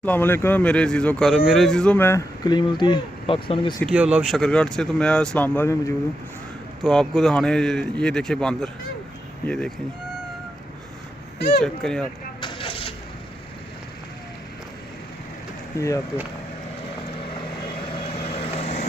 अस्सलाम वालेकुम मेरे अजीज़ों कर मेरे अजीज़ों मैं कलीमुल्ती पाकिस्तान के सिटी ऑफ लव शकरगढ़ से। तो मैं इस्लामाबाद में मौजूद हूँ। तो आपको दिखाने ये देखें बंदर, ये देखें ये चेक करें आप, ये आप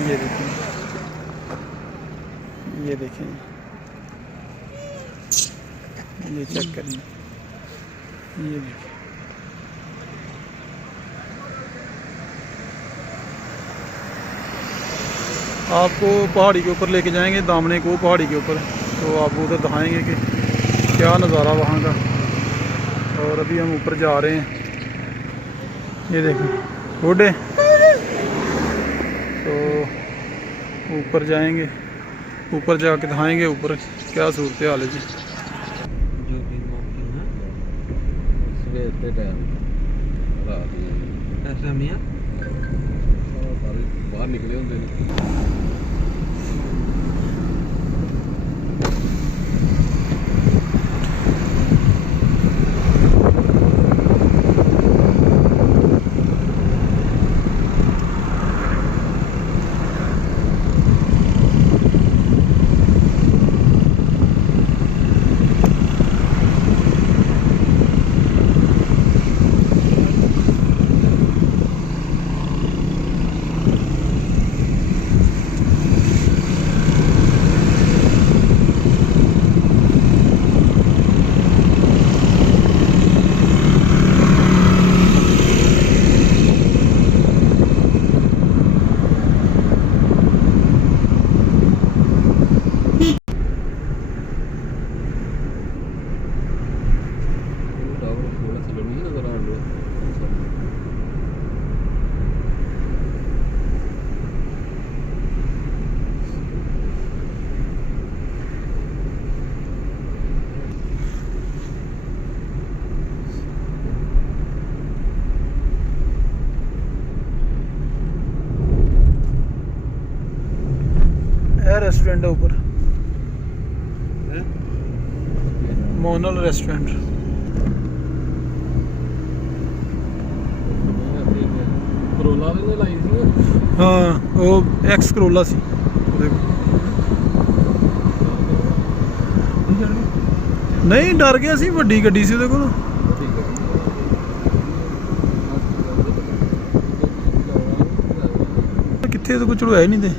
ये देखें, ये देखें, ये चेक करें, ये देखें। आपको पहाड़ी के ऊपर लेके जाएंगे, दामने को पहाड़ी के ऊपर, तो आपको उधर दिखाएंगे कि क्या नज़ारा वहाँ का। और अभी हम ऊपर जा रहे हैं, ये देखें घोड़े। तो ऊपर जाएंगे, ऊपर जाके दिखाएंगे ऊपर क्या सूरत हाल है जी। जो भी मौसम है सवेर के टाइम रात में ऐसा नहीं है, सारे बाहर निकले होंगे ने। रेस्टोरेंट है ऊपर, मोनल रेस्टोरेंट। करोला भी लाई थी। हाँ वो एक्स करोला सी। नहीं डर गया सी, ਵੱਡੀ ਗੱਡੀ ਸੀ ਉਹਦੇ ਕੋਲ। ਕਿੱਥੇ ਉਹਦੇ ਕੋਲ ਚੜਾਇਆ ਹੀ ਨਹੀਂ ਤੇ।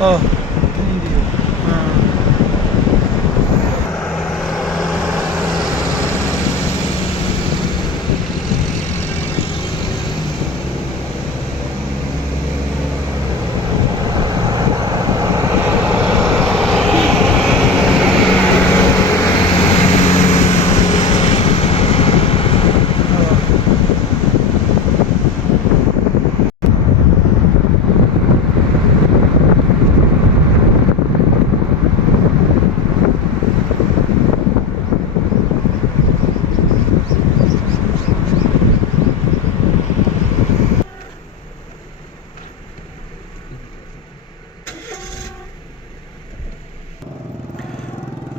ਆਹ ਹਾਂ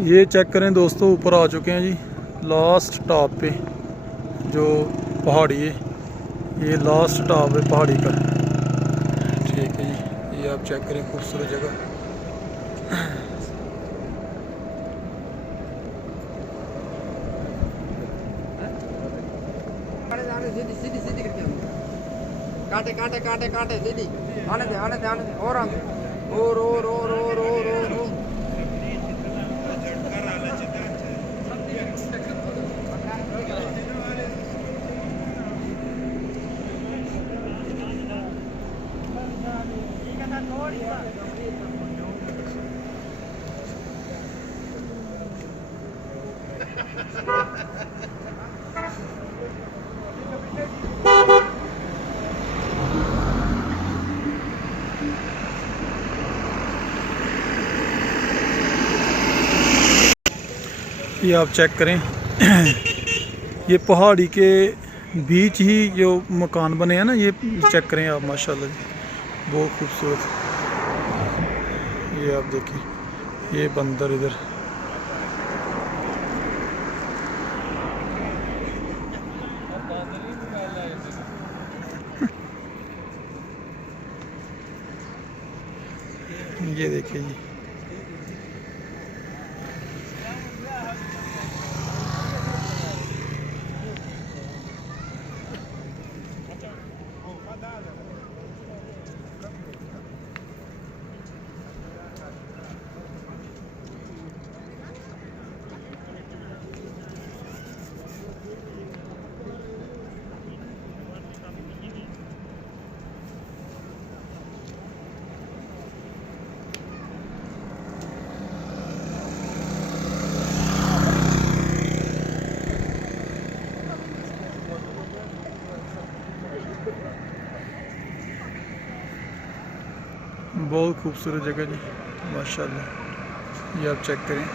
ये चेक करें दोस्तों, ऊपर आ चुके हैं जी, लास्ट टॉप पे जो पहाड़ी है, ये लास्ट टॉप है पहाड़ी का। ठीक है जी, ये आप चेक करें, खूबसूरत जगह। सीधी सीधी करके काटे काटे काटे काटे सीधी आने दे आने दे आने दे और आने और ये आप चेक करें, ये पहाड़ी के बीच ही जो मकान बने हैं ना, ये चेक करें आप, माशाल्लाह जी बहुत खूबसूरत। ये आप देखिए, ये बंदर इधर, ये देखिए जी। बहुत खूबसूरत जगह जी, माशाल्लाह। ये आप चेक करें।